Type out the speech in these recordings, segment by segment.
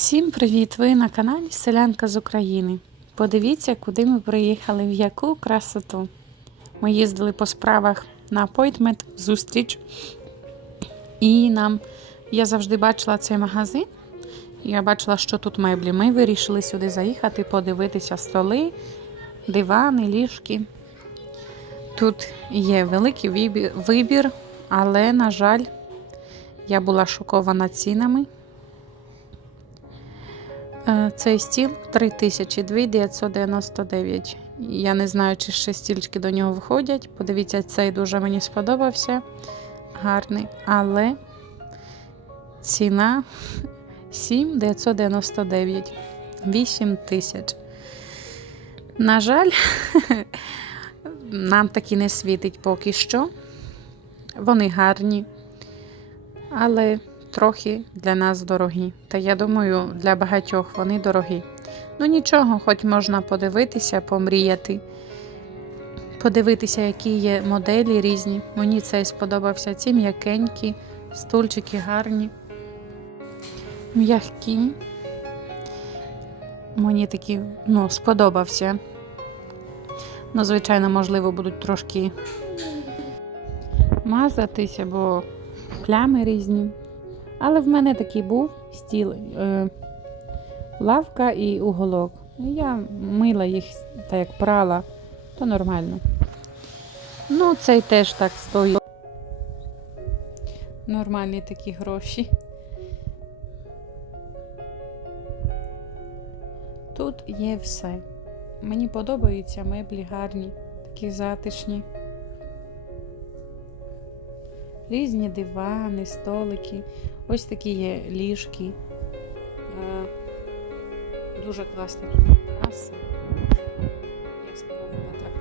Всім привіт! Ви на каналі Селянка з України. Подивіться, куди ми приїхали, в яку красоту. Ми їздили по справах на апойтмент, зустріч. І нам я завжди бачила цей магазин. Я бачила, що тут меблі. Ми вирішили сюди заїхати, подивитися столи, дивани, ліжки. Тут є великий вибір- але, на жаль, я була шокована цінами. Е, Цей стіл 3999. Я не знаю, чи ще стільки до нього входять. Подивіться, цей дуже мені сподобався. Гарний. Але ціна 7999. 8 тисяч. На жаль, нам таки не світить поки що. Вони гарні. Але трохи для нас дорогі. Та я думаю, для багатьох вони дорогі. Ну нічого, хоч можна подивитися, помріяти. Подивитися, які є моделі різні. Мені цей сподобався. Ці м'якенькі, стульчики гарні. М'які. Мені такі ну, сподобався. Ну, звичайно, можливо, будуть трошки мазатися, бо плями різні. Але в мене такий був стіл, е, лавка і уголок. Ну, Я мила їх так як прала, то нормально. Ну, цей теж так стоїть. Нормальні такі гроші. Тут є все. Мені подобаються меблі гарні, такі затишні. Різні дивани, столики. Ось такі є ліжки. Е, Дуже класні тут маси. Я спробувала так.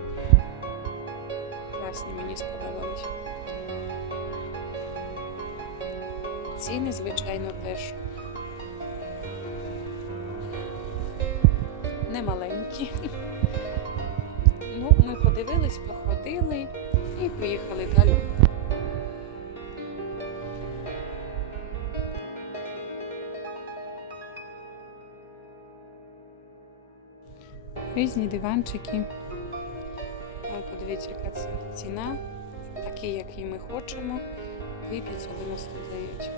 Класні мені сподобались. Ціни, звичайно, теж не маленькі. Ну, ми подивились, походили і поїхали далі. Різні диванчики. Подивіться, яка це ціна. Такі, які ми хочемо. 2599.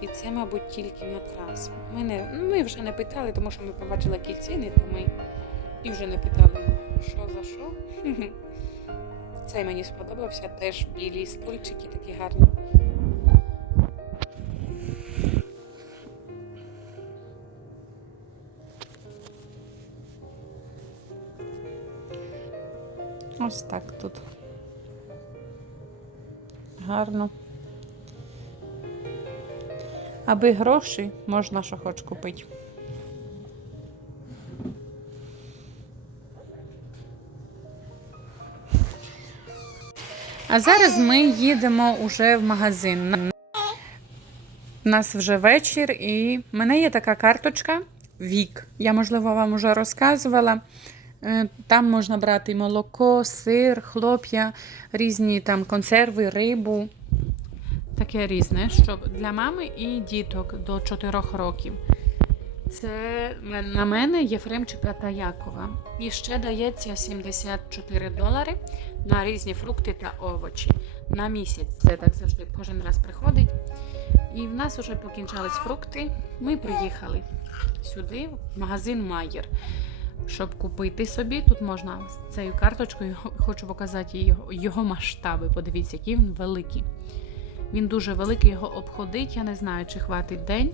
І це, мабуть, тільки матрас. Ми, не, ну, ми вже не питали, тому що ми побачили які ціни, то ми і вже не питали, що за що. Цей мені сподобався, теж білі стульчики такі гарні. Ось так тут. Гарно. Аби гроші можна що хоч купити. А зараз ми їдемо уже в магазин. У нас вже вечір, і в мене є така карточка Вік. Я, можливо, вам вже розказувала. Е, Там можна брати молоко, сир, хлоп'я, різні там консерви, рибу. Таке різне, щоб для мами і діток до 4 років. Це на мене Єфремчика та Якова. І ще дається 74 долари на різні фрукти та овочі на місяць. Це так завжди кожен раз приходить. І в нас вже покінчались фрукти. Ми приїхали сюди, в магазин Майер щоб купити собі. Тут можна з цією карточкою, хочу показати його, його масштаби. Подивіться, який він великий. Він дуже великий, його обходить. Я не знаю, чи хватить день.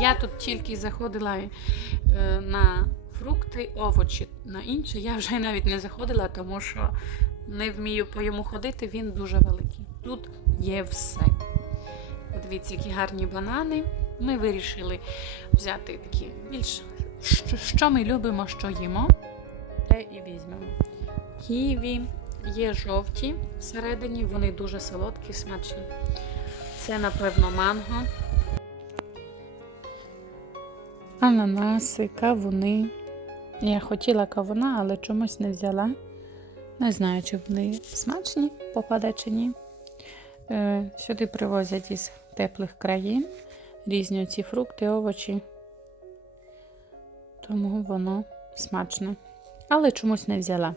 Я тут тільки заходила е, на фрукти, овочі, на інше. Я вже навіть не заходила, тому що не вмію по йому ходити, він дуже великий. Тут є все. Подивіться, які гарні банани. Ми вирішили взяти такі більш що, ми любимо, що їмо, те і візьмемо. Ківі є жовті всередині, вони дуже солодкі, смачні. Це, напевно, манго. Ананаси, кавуни. Я хотіла кавуна, але чомусь не взяла. Не знаю, чи вони смачні, попаде чи ні. Е, Сюди привозять із теплих країн різні ці фрукти, овочі. Тому воно смачне. Але чомусь не взяла.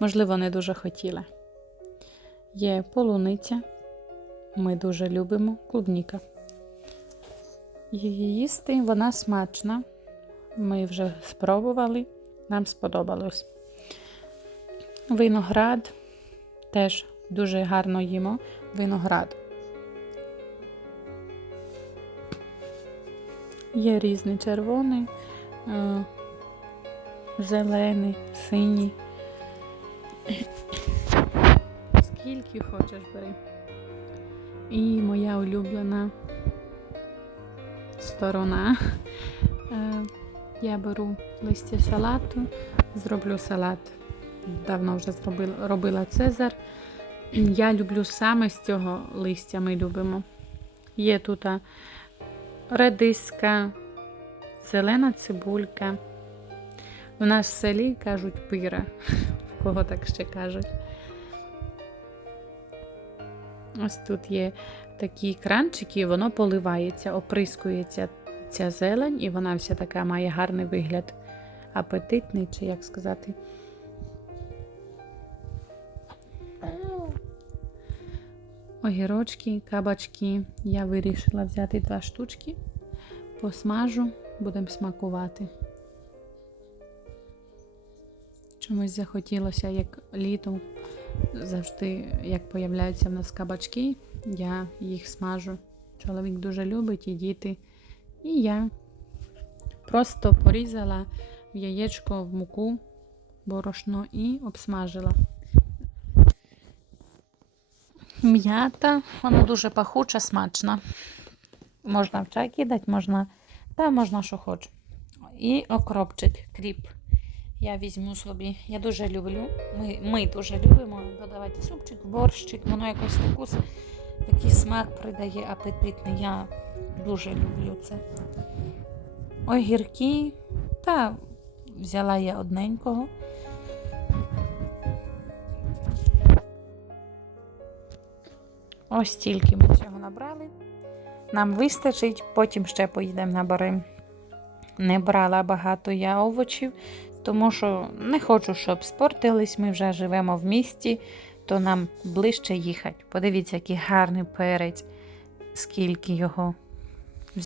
Можливо, не дуже хотіла. Є полуниця. Ми дуже любимо клубніка. Її їсти вона смачна. Ми вже спробували, нам сподобалось. Виноград теж дуже гарно їмо. Виноград. Є різний червоний, зелений, синій. Скільки хочеш бери. І моя улюблена сторона. Е, Я беру листя салату, зроблю салат. Давно вже зробила, робила Цезар. Я люблю саме з цього листя ми любимо. Є тут редиска, зелена цибулька. У нас в селі кажуть пира, кого так ще кажуть. Ось тут є такі кранчики, воно поливається, оприскується ця зелень, і вона вся така має гарний вигляд. Апетитний, чи як сказати. Огірочки, кабачки. Я вирішила взяти два штучки, посмажу, будемо смакувати. Чомусь захотілося, як літом завжди, як появляються в нас кабачки, я їх смажу. Чоловік дуже любить і діти. І я просто порізала в яєчко в муку, борошно і обсмажила. М'ята, вона дуже пахуча, смачна. Можна в чай кидати, можна, та можна що хоч. І окропчик, кріп. Я візьму собі. Я дуже люблю. Ми, ми дуже любимо додавати супчик, борщик, воно якось таку, с- такий смак придає апетитний. Я дуже люблю це. Огірки. Та взяла я одненького. Ось тільки ми цього набрали. Нам вистачить, потім ще поїдемо на бари. Не брала багато я овочів, тому що не хочу, щоб спортились. Ми вже живемо в місті, то нам ближче їхати. Подивіться, який гарний перець, скільки його.